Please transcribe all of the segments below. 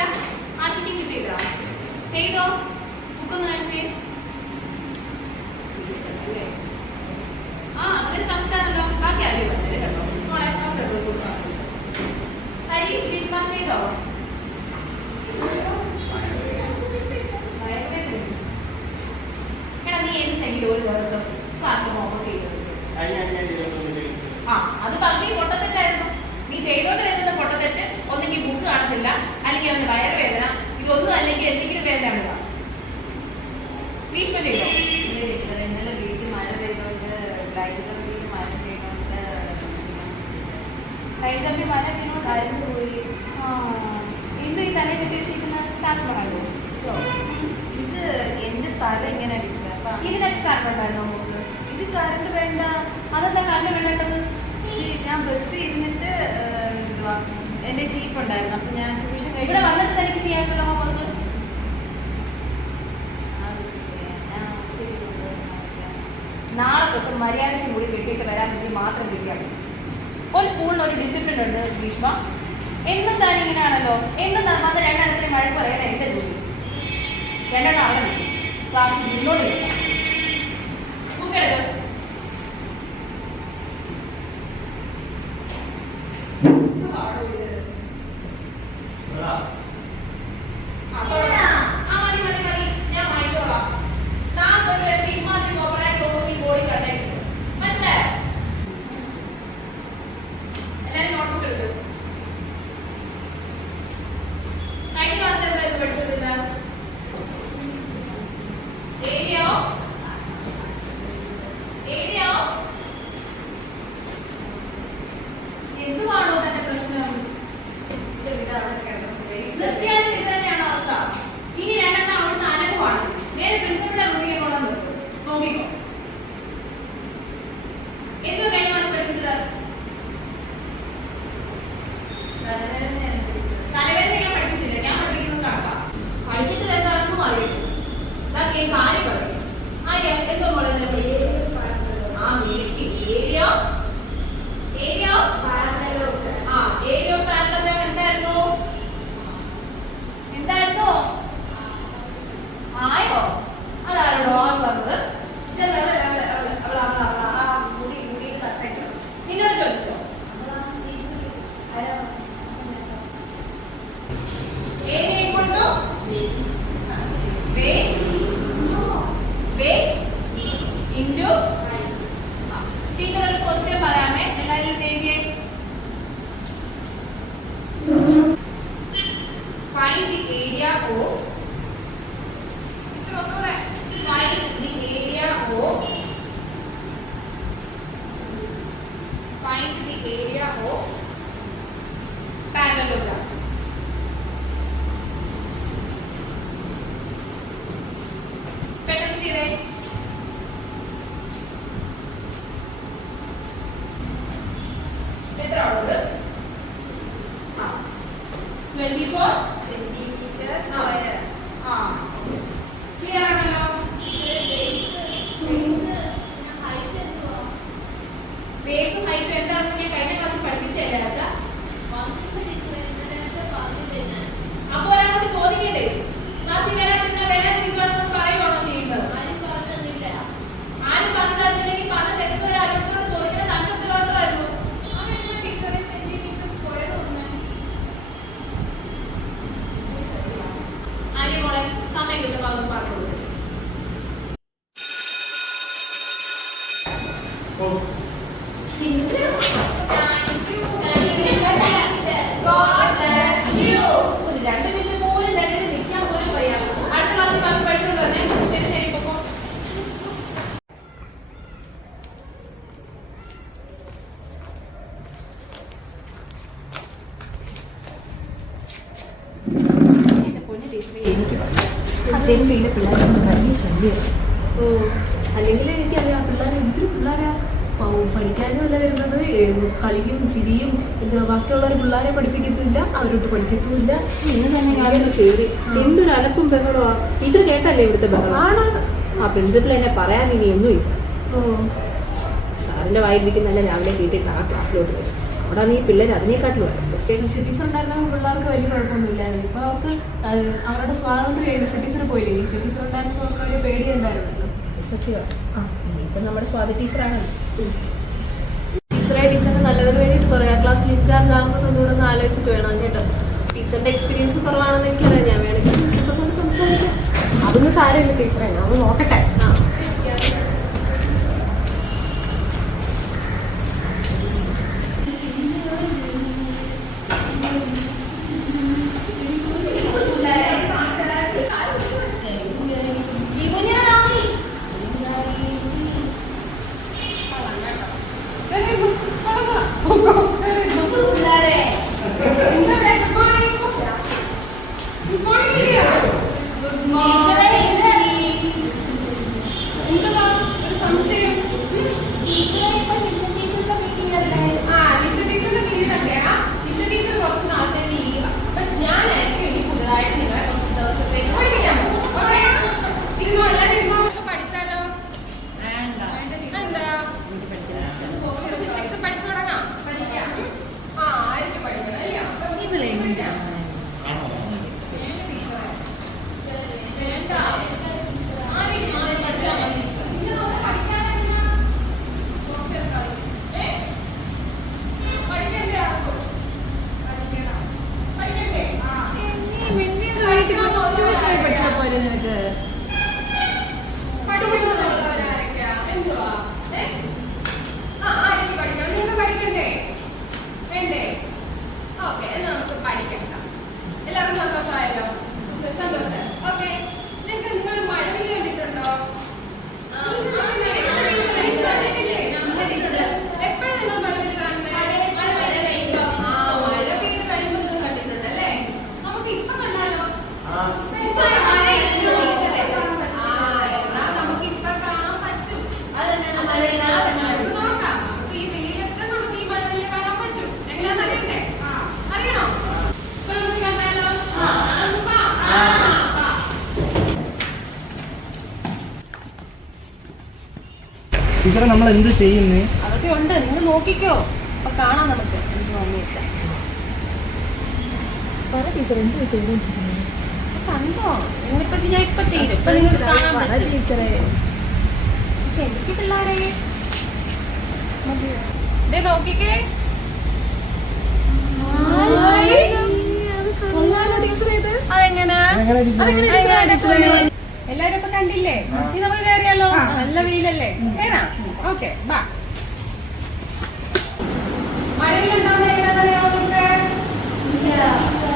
കിട്ടിയില്ല, ആശയ്ക്കും കിട്ടിയില്ല. ചെയ്തോ? ബുക്കൊന്ന് കാണിച്ചേ. ആ അങ്ങനെ കറക്റ്റാണല്ലോ. ബാക്കി ആരും പറഞ്ഞത് കേട്ടോ. ഹരി ഗ്രീഷ്മ ചെയ്തോ? എടാ നീ എന്തെങ്കിലും ഒരു ദിവസം ക്ലാസ് ഹോംവർക്ക് ചെയ്തോ? ആ അത് പകുതി പൊട്ടത്തെറ്റായിരുന്നു. നീ ചെയ്തോണ്ട് വരുന്ന പൊട്ടത്തെറ്റ് ഒന്നെങ്കിൽ ബുക്ക് കാണത്തില്ല, അല്ലെങ്കിൽ അവന് വയറുവേദന, ഇതൊന്നും അല്ലെങ്കിൽ എന്തെങ്കിലും വേദന. ഗ്രീഷ്മ ചെയ്തോ? ഇന്നലെ വീട്ടിൽ മഴ പെയ്തോണ്ട് ലൈബ്രറിയിൽ മഴ പെയ്തോണ്ട് ലൈബ്രറി മഴ പെയ്യുമ്പോൾ കരണ്ട് പോയി. എന്ത് ഈ തലയിൽ കെട്ടി വെച്ചിരിക്കുന്ന താജ്മഹലോ? ഇത് എന്റെ തല ഇങ്ങനെ അടിച്ചത്. അപ്പൊ ഇതിനൊക്കെ കറണ്ട് ഉണ്ടായിരുന്നോ നമുക്ക്? ഇത് കറണ്ട് വേണ്ട. അതെന്താ കറണ്ട് വേണ്ടത്? ഇത് ഞാൻ ബസ്സിൽ ഇരുന്നിട്ട് എന്തുവാ എന്റെ ജീപ്പ് ഉണ്ടായിരുന്നു. അപ്പൊ ഞാൻ ട്യൂഷൻ ഇവിടെ വന്നിട്ട് തനിക്ക് ചെയ്യാനുള്ള ഹോംവർക്ക് നാളെ തൊട്ട് മര്യാദയ്ക്ക് കൂടി കെട്ടിയിട്ട് വരാൻ വേണ്ടി മാത്രം കിട്ടിയാണ്. ഒരു സ്കൂളിന് ഒരു ഡിസിപ്ലിൻ ഉണ്ട് ഗ്രീഷ്മ. എന്നും താൻ ഇങ്ങനെയാണല്ലോ. എന്നും വന്ന രണ്ടെണ്ണത്തിന് മഴ പറയണ എന്റെ ജോലി. രണ്ടെണ്ണം അവിടെ നിൽക്കും, ക്ലാസ്സിൽ നിന്നോടില്ല. ബുക്കെടുത്ത് എന്തുവാണോ തന്റെ പ്രശ്നം? നിർത്തിയാലും ഇത് തന്നെയാണോ അവസ്ഥ? ഇനി രണ്ടെണ്ണം അവിടുന്ന് അനങ്ങുവാണ്. നേരെ പ്രിൻസിപ്പലിന്റെ മുന്നിൽ കൊണ്ടു നിർത്തും. നോക്കിക്കോ. എന്ത് കഴിഞ്ഞ മാസം പഠിപ്പിച്ചത്? തലവേദന ഞാൻ പഠിപ്പിച്ചില്ല. ഞാൻ പഠിപ്പിക്കുന്നത് കണക്കാ. പഠിപ്പിച്ചത് എന്താണെന്നും അറിയില്ല. കാര്യം പറയും. ആര്യ എന്തോ മോളെ ആ മിടുക്കി. ഏരിയ ഏരിയ ഏരിയ പാരലലോഗ്രാം എന്തായിരുന്നു? എന്തായിരുന്നു? ആയോ? അതാരോടോ പറഞ്ഞത്? നിന്നോട് ചോദിച്ചോ? ഏരിയ കൊണ്ടോ ഇൻറ്റു ടീച്ചർ ഒരു ക്വസ്റ്റ്യൻ പറയാമേ, എല്ലാവരും എഴുതിയേ. Find the area of. Teacher ഒന്നുകൂടെ. Find the area of. Find the area of parallelogram. പെട്ടെന്ന് ചെയ്തേ. എത്ര ഉള്ളത്? 24 സെന്റിമീറ്റർ സ്ക്വയർ. ക്ലിയർ ആണല്ലോ. ബേസും ഹൈറ്റും എന്താണെന്ന് ഞാൻ കഴിഞ്ഞ ക്ലാസ്സിൽ പഠിപ്പിച്ചല്ലേ ആശ? അപ്പൊ ഒരാളോട് ചോദിക്കണ്ടേ? ക്ലാസ്സിൽ വരാതിരിക്കുകയാണെന്ന് പറയുവാണോ ചെയ്യുന്നത്? ആരും പറഞ്ഞു തന്നില്ലെങ്കിൽ പറഞ്ഞ തെറ്റുന്ന ഒരാളോട് ചോദിക്കണം. തന്റെ ഉത്തരവാദിത്തമായിരുന്നു. മോളെ സമയം കിട്ടുമ്പോൾ അതൊന്ന് പറഞ്ഞോളൂ. ഒരു 2 മിനിറ്റ് പോലും നിൽക്കാൻ പോലും വയ്യ. അടുത്ത ക്ലാസ്സിൽ പറഞ്ഞ് പഠിച്ചോണ്ട് തന്നെ. ശരി ശരി പൊക്കോ. അല്ലെങ്കിൽ എനിക്കറിയാം പിള്ളേർ എന്തൊരു പിള്ളേരാ. പഠിക്കാനും അല്ല വരുന്നത്, കളിയും ചിരിയും. ബാക്കിയുള്ളവർ പിള്ളേരെ പഠിപ്പിക്കത്തില്ല, അവരോട്ട് പഠിക്കത്തുമില്ല. എന്തൊരു അലപ്പും ബഹളമാ. ടീച്ചർ കേട്ടല്ലേ ഇവിടുത്തെ ബഹളം? ആ പ്രിൻസിപ്പൾ എന്നെ പറയാൻ ഇനി ഒന്നുമില്ല. സാറിന്റെ വായിരിക്കുന്നല്ല രാവിലെ കേട്ടിട്ട് ആ ക്ലാസ്സിലോട്ട് വരും. അവിടെ നീ പിള്ളേർ അതിനെക്കാട്ടിലും ഫിസിക്സ് ഉണ്ടായിരുന്ന പിള്ളേർക്ക് വലിയ കുഴപ്പമൊന്നുമില്ലായിരുന്നു. ഇപ്പൊ അവർക്ക് അവരുടെ സ്വാതന്ത്ര്യം ഈശ ടീച്ചർ പോയില്ലേ. ഈശ ടീച്ചർ ഉണ്ടായിരുന്നപ്പോൾ അവർക്ക് ഒരു പേടി ഉണ്ടായിരുന്നല്ലോ. സത്യമാണ്. ഇപ്പം നമ്മുടെ സ്വാതി ടീച്ചറാണല്ലോ. ടീച്ചറിന് നല്ലതിന് വേണ്ടിയിട്ട് പറയാം. ക്ലാസ്സിൽ ഇൻചാർജ് ആകുന്നതൊന്നുകൂടെ ഒന്ന് ആലോചിച്ചിട്ട് വേണം കേട്ടോ. ടീച്ചറിന്റെ എക്സ്പീരിയൻസ് കുറവാണെന്ന് എനിക്കറിയാം. ഞാൻ വേണമെങ്കിൽ ടീച്ചറിനോട് സംസാരിക്കാം. അതൊന്നും സാരമില്ല ടീച്ചറെ, ഞാൻ ഒന്ന് നോക്കട്ടെ. ടീച്ചറെ നമ്മൾ എന്ത് ചെയ്യുന്നേ? അതൊക്കെ ഉണ്ട്, നിങ്ങൾ നോക്കിക്കോ. അപ്പൊ കാണാം നമുക്ക് എന്ത് വന്നിട്ട്. ടീച്ചർ എന്ത് ചെയ്തോണ്ടിരിക്കുന്നത് കണ്ടോ? എന്നിപ്പത്തി ഞാൻ ഇപ്പൊ ചെയ്തു. ഇപ്പൊ നിങ്ങൾക്ക് കാണാൻ പറ്റും ടീച്ചറെ. പക്ഷെ എനിക്ക് പിള്ളേരെ നോക്കിക്കേ. എല്ലാരും ഇപ്പൊ കണ്ടില്ലേ? ഇനി നമുക്ക് കയറിയാലോ? നല്ല വെയിലല്ലേ? കേറാം. ഓക്കെ, ബാ. മഴവിലുണ്ടാവുന്ന എങ്ങനെയാണെന്നറിയാമോ നിങ്ങൾക്ക്?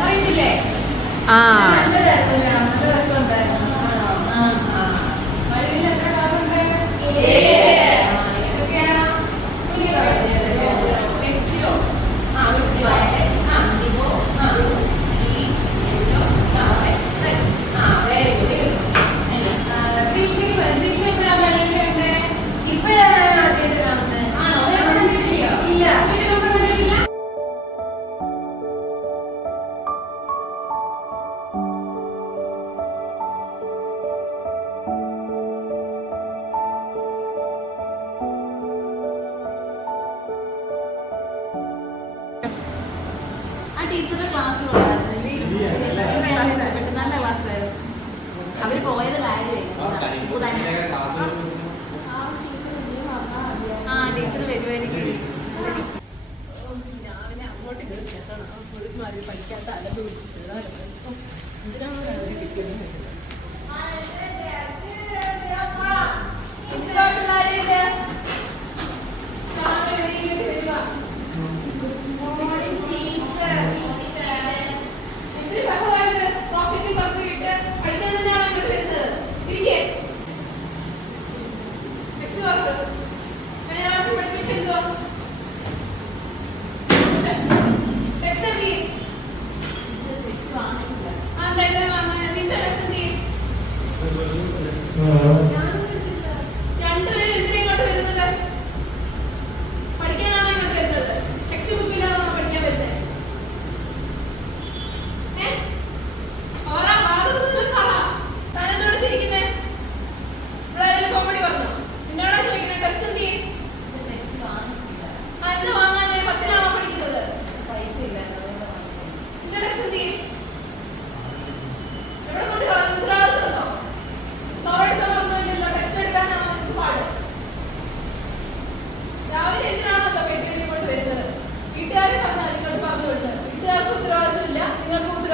അറിയത്തില്ലേ? മഴവിൽ എത്ര കളറുണ്ട്? ഏതൊക്കെയാ? വെച്ചിയോ? വെച്ചിയോ? ഇപ്പോ വെരി ഗുഡ്. ഗ്രീഷ്മയ്ക്ക് ഗ്രീഷ്മ എപ്പോഴാണ് മഴവിൽ കണ്ടേ? ഇപ്പോഴാണ് ആദ്യമായിട്ട് കാണുന്നത്. ആണോ? കണ്ടിട്ടില്ലയോ? ഇല്ല. വീട്ടിലൊക്കെ കണ്ടിട്ടില്ല? ടീച്ചറുടെ ക്ലാസ്സിലുണ്ടായിരുന്നു. നല്ല ക്ലാസ്സായിരുന്നു. അവര് പോയത് കാര്യമായിരുന്നു. ടീച്ചർ വരുമായിരിക്കും. രാവിലെ അങ്ങോട്ട് കയറി കേട്ടണം. ഒരുമാതിരി പഠിക്കാത്ത അലമ്പ് പിടിച്ചിട്ട് എന്തിനാണ് അവരെ കിട്ടിയത്?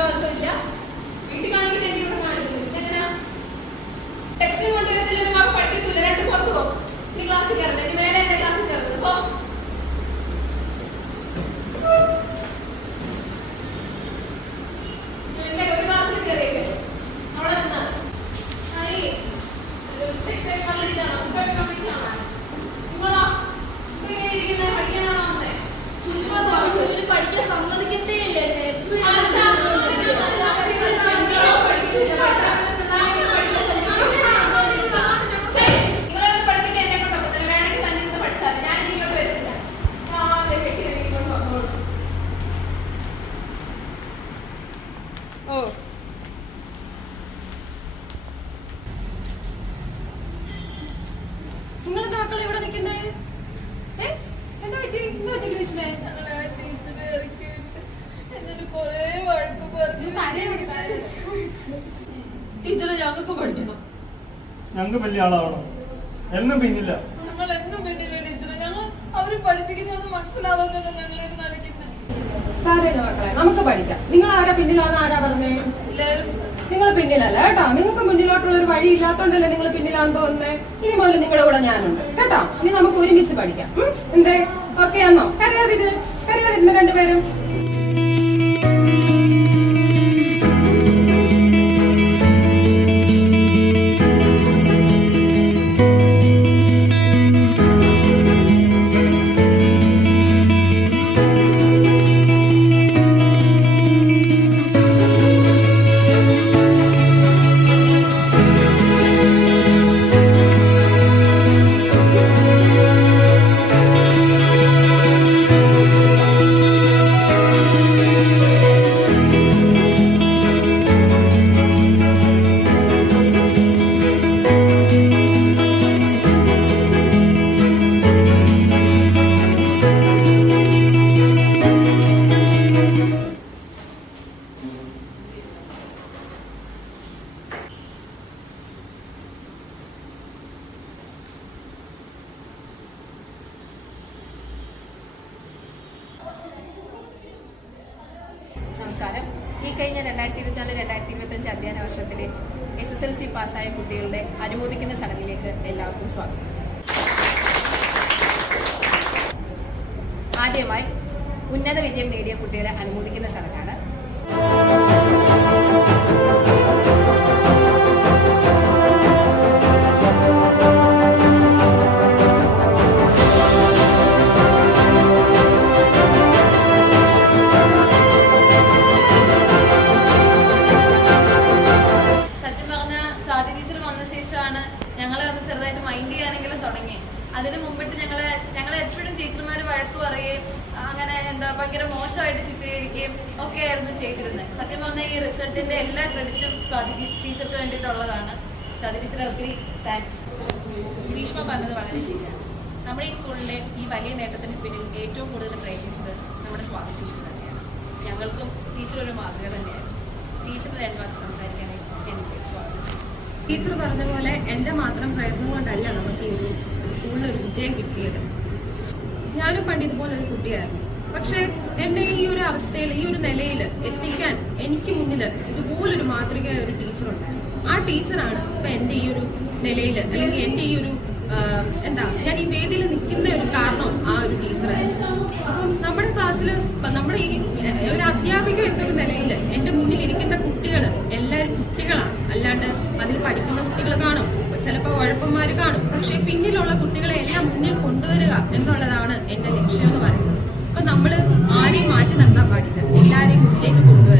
ഉത്തരവാദിത്വം ഇല്ല. വീട്ടിൽ കാണിക്കുന്ന എനിക്ക് ഇവിടെ കാണിക്കുന്നു. പിന്നെങ്ങനാ ടെക്സ്റ്റ് കൊണ്ടുവരുന്നില്ല, മകൾ പഠിപ്പിക്കില്ല, രണ്ട് പുറത്ത് പോകും. നീ ക്ലാസ്സിൽ കയറുന്നത്, ഇനി മേലെ എന്റെ ക്ലാസ്സിൽ കയറുന്നത് പോ. ഒരു ക്ലാസ്സിൽ കയറിയേക്ക് അവിടെ നിന്ന് ടെക്സ്റ്റൈൽ കംപ്ലീറ്റ് ആണോ, ബുക്കൊക്കെ കംപ്ലീറ്റ് ആണോ? നിങ്ങളോ ഇരിക്കുന്നത് പഠിക്കാനാണോ വന്നേ? പഠിക്കാൻ സമ്മതിക്കത്തേ ഇല്ലേ? നിങ്ങളെന്താ മക്കളെ ഇവിടെ നിൽക്കുന്നേ? എന്താ പറ്റി? എന്താ പറ്റി ഗ്രീഷ്മേ? ടീച്ചറെ ഞങ്ങൾക്ക് പഠിക്കണം. ഞങ്ങൾക്ക് വലിയ ആളാവണം. എന്നും പിന്നില്ല. ഞങ്ങൾ എന്നും പിന്നില്ല ടീച്ചറെ. ഞങ്ങൾ അവര് പഠിപ്പിക്കുന്നതൊന്നും മനസ്സിലാവാത്തല്ലോ ഞങ്ങളൊരു നനയ്ക്കുന്നത്. സാരമില്ല മക്കളെ, നമുക്ക് പഠിക്കാം. നിങ്ങൾ ആരാ പിന്നിലാന്ന് ആരാ പറഞ്ഞേ? എല്ലാവരും നിങ്ങൾ പിന്നിലല്ല കേട്ടോ. നിങ്ങൾക്ക് മുന്നിലോട്ടുള്ള ഒരു വഴി ഇല്ലാത്തോണ്ടല്ലേ നിങ്ങൾ പിന്നിലാന്ന് തോന്നുന്നേ. ഇനി മുതൽ നിങ്ങളുടെ കൂടെ ഞാനുണ്ട് കേട്ടോ. ഇനി നമുക്ക് ഒരുമിച്ച് പഠിക്കാം. എന്തേ ഓക്കെ ആണോ? കരയാതിരുന്ന രണ്ടുപേരും. നമസ്കാരം. ഈ കഴിഞ്ഞ 2024-2025 അധ്യയന വർഷത്തിലെ SSLC പാസ്സായ കുട്ടികളുടെ അനുമോദിക്കുന്ന ചടങ്ങിലേക്ക് എല്ലാവർക്കും സ്വാഗതം. ആദ്യമായി ഉന്നത വിജയം നേടിയ കുട്ടികളെ അനുമോദിക്കുന്ന ചടങ്ങാണ്. ചെറുതായിട്ട് മൈൻഡ് ചെയ്യാനെങ്കിലും തുടങ്ങി. അതിന് മുമ്പിട്ട് ഞങ്ങളെ എപ്പോഴും ടീച്ചർമാർ വഴക്ക് പറയുകയും അങ്ങനെ ഭയങ്കര മോശമായിട്ട് ചിത്രീകരിക്കുകയും ഒക്കെ ആയിരുന്നു ചെയ്തിരുന്നത്. സത്യം പറഞ്ഞാൽ ഈ റിസൾട്ടിന്റെ എല്ലാ ക്രെഡിറ്റും സ്വാതി ടീച്ചർക്ക് വേണ്ടിയിട്ടുള്ളതാണ്. സ്വാതി ടീച്ചർ ഒത്തിരി താങ്ക്സ്. ഗ്രീഷ്മ പറഞ്ഞത് വളരെ ശരിയാണ്. നമ്മുടെ ഈ സ്കൂളിന്റെ ഈ വലിയ നേട്ടത്തിന് പിന്നിൽ ഏറ്റവും കൂടുതൽ പ്രയത്നിച്ചത് നമ്മുടെ സ്വാതി ടീച്ചർ തന്നെയാണ്. ഞങ്ങൾക്കും ടീച്ചർ ഒരു മാതൃക തന്നെയാണ്. ടീച്ചറിന് രണ്ട് വാക്ക് സംസാരിക്കാനായി എനിക്ക് സ്വാഗതം. ടീച്ചർ പറഞ്ഞ പോലെ എൻ്റെ മാത്രം പ്രയത്നം കൊണ്ടല്ല നമുക്ക് ഈ ഒരു സ്കൂളിലൊരു വിജയം കിട്ടിയത്. ഞാനും പണ്ട് ഇതുപോലെ ഒരു കുട്ടിയായിരുന്നു. പക്ഷെ എന്നെ ഈ ഒരു അവസ്ഥയിൽ, ഈ ഒരു നിലയിൽ എത്തിക്കാൻ എനിക്ക് മുന്നിൽ ഇതുപോലൊരു മാതൃകയായ ഒരു ടീച്ചറുണ്ടായിരുന്നു. ആ ടീച്ചറാണ് ഇപ്പം എൻ്റെ ഈ ഒരു നിലയിൽ, അല്ലെങ്കിൽ എൻ്റെ ഈ ഒരു ഞാൻ ഈ വേദിയിൽ നിൽക്കുന്ന ഒരു കാരണം ആ ഒരു ടീച്ചറായിരുന്നു. അപ്പം നമ്മുടെ ക്ലാസ്സിൽ നമ്മുടെ ഈ ഒരു അധ്യാപിക എന്നൊരു നിലയിൽ എൻ്റെ മുന്നിൽ ഇരിക്കുന്ന കുട്ടികൾ എല്ലാവരും കുട്ടികളാണ്. അല്ലാണ്ട് അതിൽ പഠിക്കുന്ന കുട്ടികൾ കാണും, ചിലപ്പോൾ ഉഴപ്പന്മാർ കാണും. പക്ഷേ പിന്നിലുള്ള കുട്ടികളെ എല്ലാം മുന്നിൽ കൊണ്ടുവരിക എന്നുള്ളതാണ് എൻ്റെ ലക്ഷ്യം എന്ന് പറയുന്നത്. അപ്പം നമ്മൾ ആരെയും മാറ്റി നിർത്താൻ പാടില്ല, എല്ലാവരെയും മുന്നിലേക്ക് കൊണ്ടുവരിക.